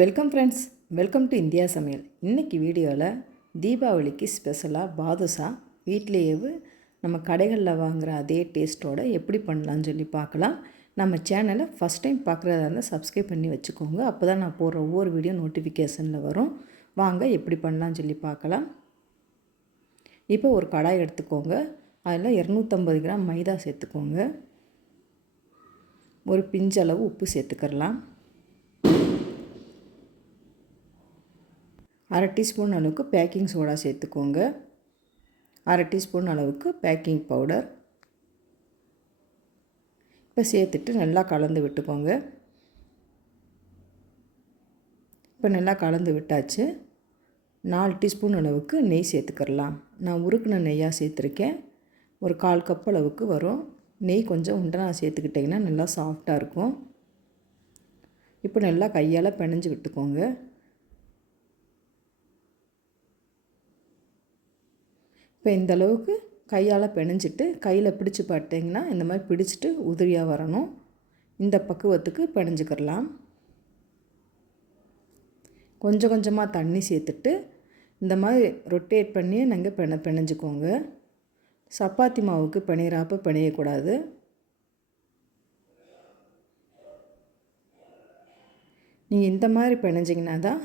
Welcome friends, welcome to India சமையல். இன்றைக்கி வீடியோவில் தீபாவளிக்கு ஸ்பெஷலாக பாதுஷா வீட்டிலேயே நம்ம கடைகளில் வாங்குகிற அதே டேஸ்ட்டோடு எப்படி பண்ணலான்னு சொல்லி பார்க்கலாம். நம்ம சேனலை ஃபஸ்ட் டைம் பார்க்குறதா இருந்தால் சப்ஸ்கிரைப் பண்ணி வச்சுக்கோங்க. அப்போ தான் நான் போடுற ஒவ்வொரு வீடியோ நோட்டிஃபிகேஷனில் வரும். வாங்க எப்படி பண்ணலான்னு சொல்லி பார்க்கலாம். இப்போ ஒரு கடாய் எடுத்துக்கோங்க. அதில் 250 கிராம் மைதா சேர்த்துக்கோங்க. ஒரு பிஞ்சளவு உப்பு சேர்த்துக்கலாம். 1/2 டீஸ்பூன் அளவுக்கு பேக்கிங் சோடா சேர்த்துக்கோங்க. 1/2 டீஸ்பூன் அளவுக்கு பேக்கிங் பவுடர் இப்போ சேர்த்துட்டு நல்லா கலந்து விட்டுக்கோங்க. இப்போ நல்லா கலந்து விட்டாச்சு. 4 டீஸ்பூன் அளவுக்கு நெய் சேர்த்துக்கலாம். நான் உருக்குன நெய்யாக சேர்த்துருக்கேன். ஒரு 1/4 கப் அளவுக்கு வரும். நெய் கொஞ்சம் உண்டனா சேர்த்துக்கிட்டிங்கன்னா நல்லா சாஃப்டாக இருக்கும். இப்போ நல்லா கையால் பிணைஞ்சு விட்டுக்கோங்க. இப்போ இந்த அளவுக்கு கையால் பிணைஞ்சிட்டு கையில் பிடிச்சி பார்த்தீங்கன்னா இந்த மாதிரி பிடிச்சிட்டு உதிரியாக வரணும். இந்த பக்குவத்துக்கு பிணைஞ்சிக்கிறலாம். கொஞ்சம் கொஞ்சமாக தண்ணி சேர்த்துட்டு இந்த மாதிரி ரொட்டேட் பண்ணி நாங்கள் பிணைஞ்சிக்கோங்க. சப்பாத்தி மாவுக்கு பிணையிறாப்ப பிணையக்கூடாது. நீங்கள் இந்த மாதிரி பிணைஞ்சிங்கன்னா தான்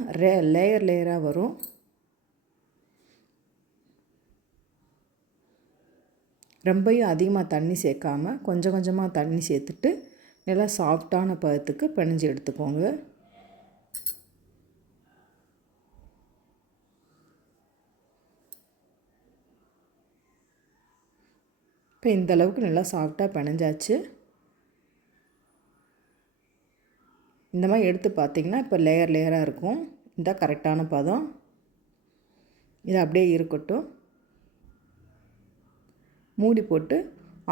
லேயர் லேயராக வரும். ரொம்பவும் அதிகமாக தண்ணி சேர்க்காமல் கொஞ்சம் கொஞ்சமாக தண்ணி சேர்த்துட்டு நல்லா சாஃப்டான பதத்துக்கு பிணைஞ்சி எடுத்துக்கோங்க. இப்போ இந்த அளவுக்கு நல்லா சாஃப்டாக பிணைஞ்சாச்சு. இந்த மாதிரி எடுத்து பார்த்திங்கன்னா இப்போ லேயர் லேயராக இருக்கும். இந்த கரெக்டான பதம். இது அப்படியே இருக்கட்டும். மூடி போட்டு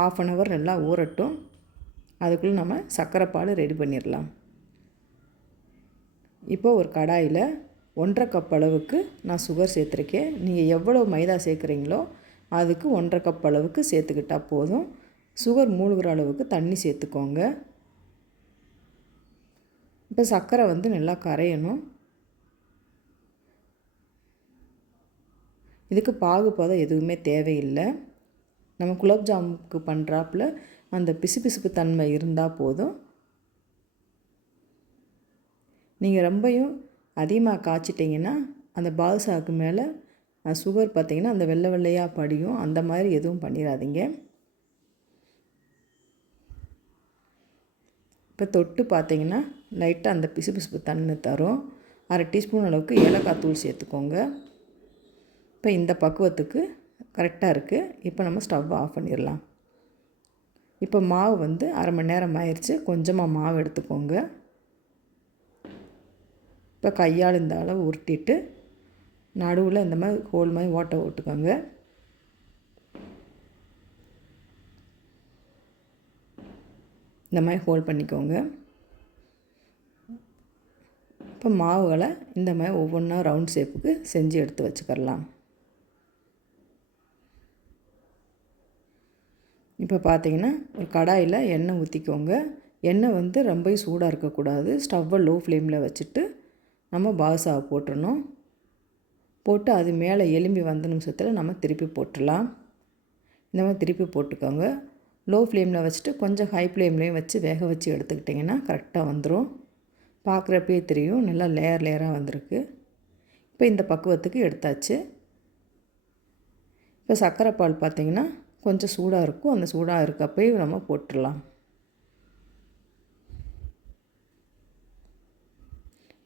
1/2 hour நல்லா ஊறட்டும். அதுக்குள்ளே நம்ம சர்க்கரை பால் ரெடி பண்ணிடலாம். இப்போ ஒரு கடாயில் 1/2 கப் அளவுக்கு நான் சுகர் சேர்த்துருக்கேன். நீங்கள் எவ்வளோ மைதா சேர்க்குறீங்களோ அதுக்கு 1/2 கப் அளவுக்கு சேர்த்துக்கிட்டால் போதும். சுகர் மூழ்கிற அளவுக்கு தண்ணி சேர்த்துக்கோங்க. இப்போ சர்க்கரை நல்லா கரையணும். இதுக்கு பாகுபதம் எதுவுமே தேவையில்லை. நம்ம குலோப் ஜாமுக்கு பண்ணுறாப்புல அந்த பிசுபிசுப்பு தன்மை இருந்தால் போதும். நீங்கள் ரொம்பவும் அதிகமாக காய்ச்சிட்டிங்கன்னா அந்த பாதுஷாவுக்கு மேலே சுகர் பார்த்திங்கன்னா அந்த வெள்ளை வெள்ளையாக படியும். அந்த மாதிரி எதுவும் பண்ணிடாதீங்க. இப்போ தொட்டு பார்த்திங்கன்னா லைட்டாக அந்த பிசுபிசுப்பு தன்மை தரும். 1/2 டீஸ்பூன் அளவுக்கு ஏலக்காய் தூள் சேர்த்துக்கோங்க. இப்போ இந்த பக்குவத்துக்கு கரெக்டாக இருக்குது. இப்போ நம்ம ஸ்டவ் ஆஃப் பண்ணிடலாம். இப்போ மாவு 1/2 மணி நேரம் ஆயிடுச்சு. கொஞ்சமாக மாவு எடுத்துக்கோங்க. இப்போ கையால் இந்த அளவு உருட்டிட்டு நடுவில் இந்த மாதிரி ஹோல் மாதிரி ஓட்டை விட்டுக்கோங்க. இந்த மாதிரி ஹோல் பண்ணிக்கோங்க. இப்போ மாவுகளை இந்த மாதிரி ஒவ்வொன்றா ரவுண்ட் ஷேப்புக்கு செஞ்சு எடுத்து வச்சுக்கலாம். இப்போ பார்த்திங்கன்னா ஒரு கடாயில் எண்ணெய் ஊற்றிக்கோங்க. எண்ணெய் ரொம்ப சூடாக இருக்கக்கூடாது. ஸ்டவ்வை லோ ஃப்ளேமில் வச்சுட்டு நம்ம பாதுஷாவை போட்டுடணும். போட்டு அது மேலே எலும்பி வந்த நிமிஷத்தில் நம்ம திருப்பி போட்டுடலாம். இந்த மாதிரி திருப்பி போட்டுக்கோங்க. லோ ஃப்ளேமில் வச்சுட்டு கொஞ்சம் ஹை ஃப்ளேம்லேயும் வச்சு வேக வச்சு எடுத்துக்கிட்டிங்கன்னா கரெக்டாக வந்துடும். பார்க்குறப்பே தெரியும் நல்லா லேயர் லேயராக வந்திருக்கு. இப்போ இந்த பக்குவத்துக்கு எடுத்தாச்சு. இப்போ சர்க்கரை பால் பார்த்திங்கன்னா கொஞ்சம் சூடாக இருக்கும். அந்த சூடாக இருக்கப்போ நம்ம போட்டுடலாம்.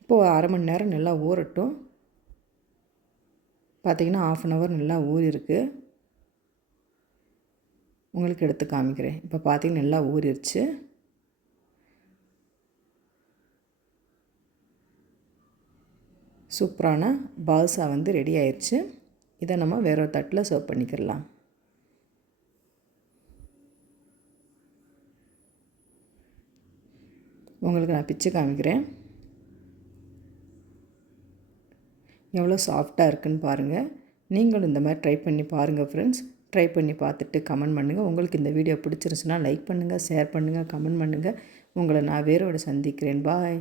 இப்போது 1/2 மணி நேரம் நல்லா ஊறட்டும். பார்த்திங்கன்னா 1/2 hour நல்லா ஊறிருக்கு. உங்களுக்கு எடுத்து காமிக்கிறேன். இப்போ பார்த்திங்கன்னா நல்லா ஊறிடுச்சு. சூப்பரான பாதுஷா ரெடி ஆயிடுச்சு. இதை நம்ம வேற ஒரு தட்டில் சர்வ் பண்ணிக்கலாம். உங்களுக்கு நான் பிச்சு காமிக்கிறேன். எவ்வளோ சாஃப்டாக இருக்குன்னு பாருங்கள். நீங்களும் இந்த மாதிரி ட்ரை பண்ணி பாருங்கள் ஃப்ரெண்ட்ஸ். ட்ரை பண்ணி பார்த்துட்டு கமெண்ட் பண்ணுங்கள். உங்களுக்கு இந்த வீடியோ பிடிச்சிருச்சுன்னா லைக் பண்ணுங்கள், ஷேர் பண்ணுங்கள், கமெண்ட் பண்ணுங்கள். உங்களை நான் வேறோட சந்திக்கிறேன். பாய்.